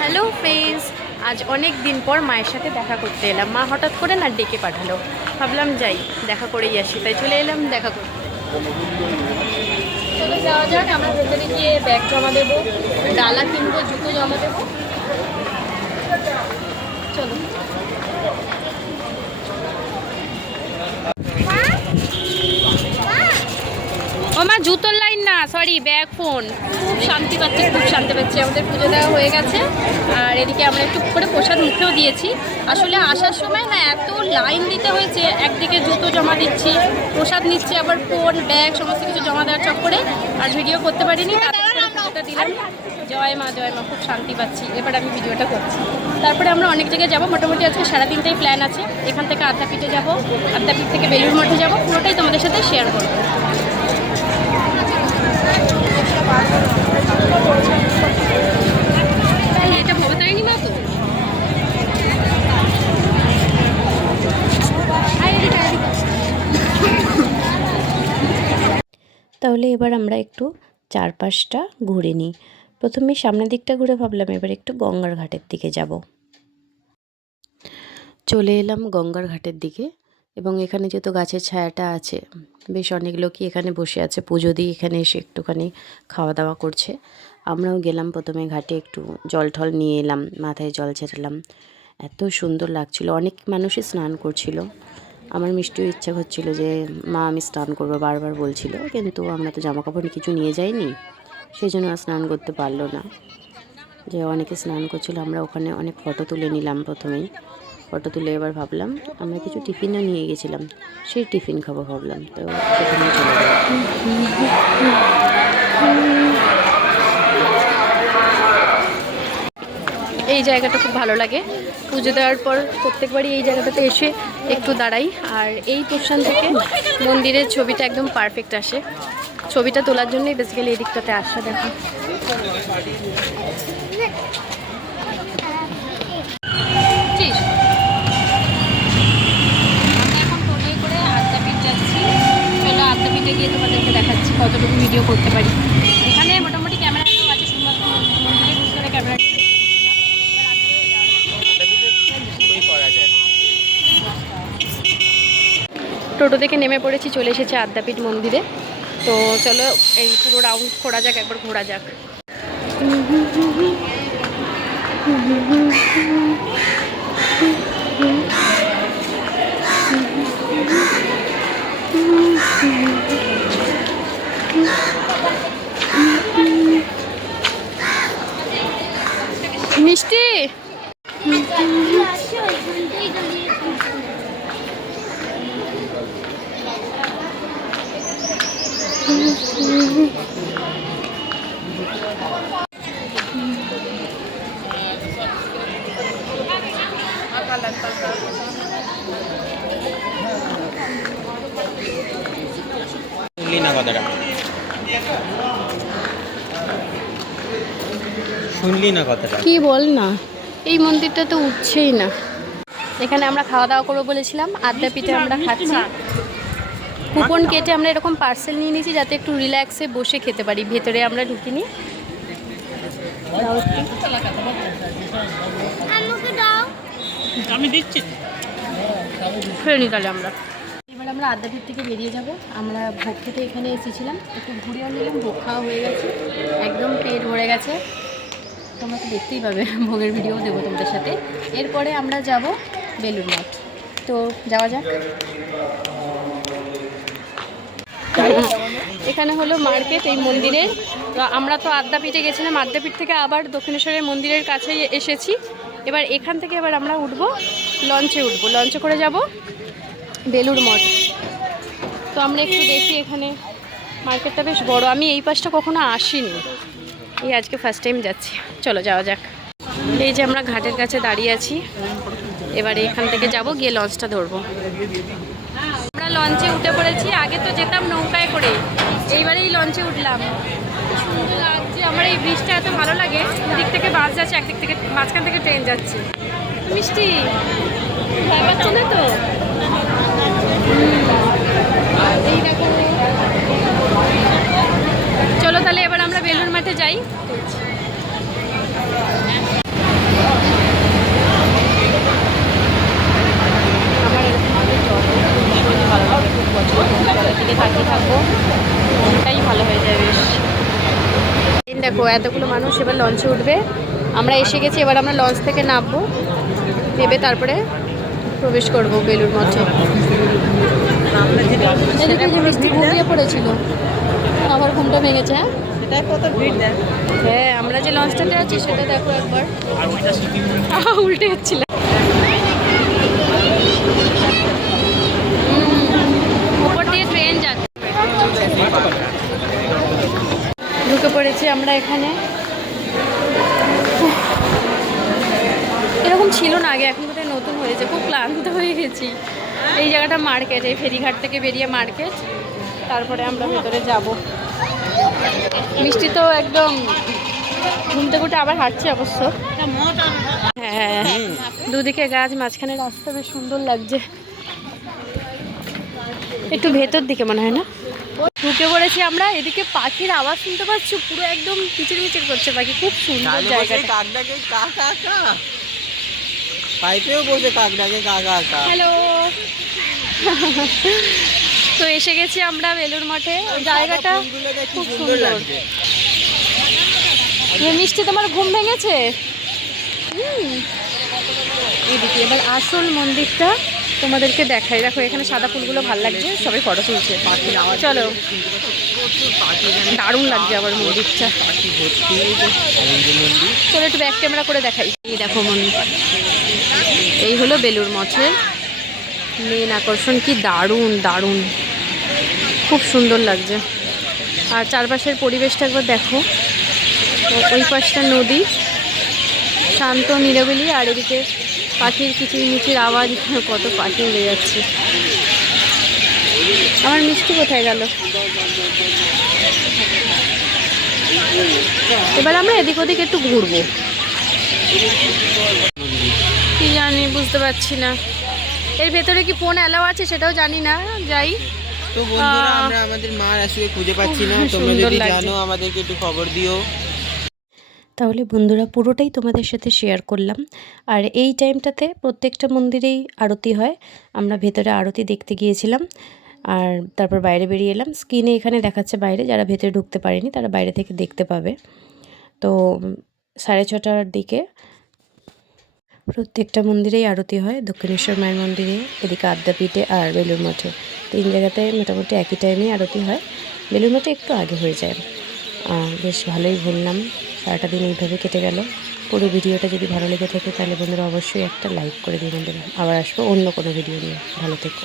Hello friends, আজ অনেক দিন পর মায়ের সাথে দেখা করতে এলাম। মা হঠাৎ করে না ডেকে পাঠালো। ভাবলাম যাই, দেখা করেই আসি। তাই চলে এলাম দেখা করতে। চলো যাওয়া যাক, আমরা ভেতরে গিয়ে ব্যাগ জমা দেবো, ডালা কিনবো, জুতো জমা দেবো। চলো। মা জুতোর লাইন না সরি ব্যাগ ফোন খুব শান্তি পাচ্ছি খুব শান্তি পাচ্ছি। আমাদের পুজো দেওয়া হয়ে গেছে। আর এদিকে আমরা একটু করে প্রসাদ মুখেও দিয়েছি। আসলে আসার সময় না এত লাইন দিতে হয়েছে একদিকে জুতো জমা দিচ্ছি প্রসাদ নিচ্ছি আবার ফোন ব্যাগ সমস্ত কিছু জমা দেওয়ার চক্করে আর ভিডিও করতে পারিনি দিলাম। জয় মা জয় মা খুব শান্তি পাচ্ছি। এবার আমি ভিডিওটা করছি। তারপরে আমরা অনেক জায়গায় যাব। মোটামুটি আজকে সাড়ে তিনটেই প্ল্যান আছে। এখান থেকে আদ্যাপীঠে যাব আদ্যাপীঠ থেকে বেলুর মঠে যাব। পুরোটাই তোমাদের সাথে শেয়ার করব এটা ভবতারিণী মা তো তাহলে এবার আমরা একটু চারপাশটা ঘুরে নিই। প্রথমে সামনের দিকটা ঘুরে ভাবলাম, এবার একটু গঙ্গার ঘাটের দিকে যাব। চলে এলাম গঙ্গার ঘাটের দিকে। এবং এখানে যেহেতু গাছের ছায়াটা আছে, বেশ অনেক লোকই এখানে বসে আছে। পুজো দিয়ে এখানে এসে একটুখানি খাওয়া দাওয়া করছে। আমরাও গেলাম প্রথমে ঘাটে, একটু জল ঠল নিয়ে এলাম, মাথায় জল ছেটালাম এত সুন্দর লাগছিল, অনেক মানুষই স্নান করছিল। আমার মিষ্টিও ইচ্ছা হচ্ছিল যে, মা, আমি স্নান করব, বারবার বলছিল। কিন্তু আমরা তো জামা কাপড় কিছু নিয়ে যাইনি, সেই জন্য স্নান করতে পারল না। যে অনেকে স্নান করছিল, আমরা ওখানে অনেক ফটো তুলে নিলাম প্রথমেই। ফটো তুলে এবার ভাবলাম, আমরা কিছু টিফিনও নিয়ে গেছিলাম। সেই টিফিন খাব ভাবলাম, তো সেখানে এই জায়গাটা খুব ভালো লাগে। পুজো দেওয়ার পর প্রত্যেকবারই এই জায়গাটাতে এসে একটু দাঁড়াই। আর এই পোর্শন থেকে মন্দিরের ছবিটা একদম পারফেক্ট আসে। ছবিটা তোলার জন্যই বেসিক্যালি এই দিকটাতে আসা দেখো চিস। আমরা এখন টোটোয় করে আদ্যাপীঠ যাচ্ছি চলো আদ্যাপীঠে গিয়ে তোমাদেরকে দেখাচ্ছি কতটুকু ভিডিও করতে পারি এখানে মোটামুটি ক্যামেরা আছে শুধুমাত্র মন্দিরের ভিতরে ক্যামেরা টোটো থেকে নেমে পড়েছি, চলে এসেছে আদ্যাপীঠ মন্দিরে। তো চলো এই পুরো রাউন্ড ঘোরা যাক, একবার ঘোরা যাক মিষ্টি কি বল না, এই মন্দিরটা তো উঠছেই না। এখানে আমরা খাওয়া দাওয়া করব বলেছিলাম আদ্যাপীঠে আমরা খাচ্ছি। কুপন কেটে আমরা এরকম পার্সেল নিয়ে নিয়েছি যাতে একটু রিল্যাক্সে বসে খেতে পারি, ভেতরে আমরা ঢুকিনি। আমি দিচ্ছি। খেয়ে নিই তাহলে আমরা। এবার আমরা আদ্যাপীঠ থেকে বেরিয়ে যাব। আমরা ভোগ খেতে এখানে এসেছিলাম। একটু ঘুরেও নিলাম ভোগ খাওয়া হয়ে গেছে। একদম পেট ভরে গেছে। তোমরা তো দেখতেই পাবে ভোগের ভিডিও দেবো তোমাদের সাথে। এরপরে আমরা যাব বেলুর মঠ। তো যাওয়া যাক। এখানে হলো মার্কেট এই মন্দিরের। তো আমরা তো আদ্যাপীঠে গেছিলাম। আদ্যাপীঠ থেকে আবার দক্ষিণেশ্বরের মন্দিরের কাছেই এসেছি। এবার এখান থেকে এবার আমরা উঠবো লঞ্চে উঠবো। লঞ্চে করে যাব বেলুর মঠ। তো আমরা একটু দেখি এখানে, মার্কেটটা বেশ বড়। আমি এই পাশটা কখনো আসিনি। এই আজকে ফার্স্ট টাইম যাচ্ছি। চলো যাওয়া যাক। এই যে আমরা ঘাটের কাছে দাঁড়িয়ে আছি। এবারে এখান থেকে যাব, গিয়ে লঞ্চটা ধরবো। আমরা লঞ্চে উঠে পড়েছি। আগে তো যেতাম নৌকায় করে। এইবারেই লঞ্চে উঠলাম। সুন্দর আমার এই ব্রিজটা এত ভালো লাগে। দিক থেকে বাস যাচ্ছে, একদিক থেকে মাঝখান থেকে ট্রেন যাচ্ছে। মিষ্টি ভয় পাচ্ছে না তো হুম, এই দেখো চলো তাহলে এবার আমরা বেলুর মাঠে যাই দেখো এতগুলো মানুষ এবার লঞ্চে উঠবে। আমরা এসে গেছি এবার আমরা লঞ্চ থেকে নামবো। ভেবে তারপরে প্রবেশ করব বেলুর মঠে। এদিকে যে মিষ্টি ঘুমিয়ে পড়েছিল। আমার ঘুমটা ভেঙেছে হ্যাঁ? সেটাই কত ভিড় হ্যাঁ আমরা যে লঞ্চটাতে আছি সেটা দেখো একবার। আহা, উল্টে যাচ্ছিল উপর দিয়ে ট্রেন যাচ্ছে ঢুকে পড়েছি আমরা এখানে। এরকম ছিল না আগে, এখন বোধহয় নতুন হয়েছে, খুব ক্লান্ত হয়ে গেছি। এই জায়গাটা মার্কেট, এই ফেরিঘাট থেকে বেরিয়ে মার্কেট। তারপরে আমরা ভেতরে যাব। মিষ্টি তো একদম ঘুম থেকে উঠে আবার হাঁটছে অবশ্য। হ্যাঁ দুদিকে গাছ, মাঝখানে রাস্তা, বেশ সুন্দর লাগছে। একটু ভেতর দিকে মনে হয় না? ঢুকে পড়েছি আমরা এদিকে পাখির আওয়াজ শুনতে পাচ্ছি পুরো একদম কিচির মিচির করছে পাখি খুব সুন্দর জায়গাটা। পাইপেও বসে হ্যালো। তো এসে গেছি আমরা বেলুর মঠে। জায়গাটা খুব সুন্দর মিষ্টি তোমার ঘুম ভেঙেছে। এদিকে এবার আসল মন্দিরটা। তোমাদেরকে দেখাই। দেখো, এখানে সাদা ফুলগুলো ভালো লাগছে, সবাই ফটো তুলছে। চলো। দারুণ লাগছে আবার মন্দিরটা। চলো একটু ব্যাক ক্যামেরা করে দেখাই। এই দেখো মন্দির। এই হলো বেলুর মঠের মেন আকর্ষণ। কি দারুণ দারুণ। খুব সুন্দর লাগছে। আর চারপাশের পরিবেশটা একবার দেখো। ওই পাশটা নদী। শান্ত, নিরবিলি, আর এদিকে পাখির কিচিরমিচির আওয়াজ কত পাখি উড়ে যাচ্ছে। আমার মিষ্টি কোথায় গেল? এবার আমরা এদিক ওদিক একটু ঘুরবো। কি জানি বুঝতে পারছি না। এর ভেতরে কি ফোন অ্যালাও আছে সেটাও জানি না যাই। তো বন্ধুরা আমরা আমাদের মার আসলে খুঁজে পাচ্ছি না। তোমরা যদি জানো আমাদেরকে একটু খবর দিও। তাহলে বন্ধুরা পুরোটাই তোমাদের সাথে শেয়ার করলাম। আর এই টাইমটাতে প্রত্যেকটা মন্দিরেই আরতি হয়। আমরা ভেতরে আরতি দেখতে গিয়েছিলাম। আর তারপর বাইরে বেরিয়ে এলাম। স্ক্রিনে এখানে দেখাচ্ছে বাইরে, যারা ভেতরে ঢুকতে পারেনি তারা বাইরে থেকে দেখতে পাবে। তো, সাড়ে ছটার দিকে প্রত্যেকটা মন্দিরেই আরতি হয়। দক্ষিণেশ্বর মায়ের মন্দিরে, এদিকে আদ্যাপীঠে আর বেলুর মঠে। তিন জায়গাতে মোটামুটি একই টাইমেই আরতি হয়। বেলুর মঠে একটু আগে হয়ে যায়। বেশ ভালোই ঘুরলাম। সারাটা দিন এইভাবে কেটে গেল। পুরো ভিডিওটা যদি ভালো লেগে থাকে তাহলে বন্ধুরা অবশ্যই একটা লাইক করে দিয়ে বন্ধুরা আবার আসব অন্য কোনো ভিডিও নিয়ে। ভালো থেকো।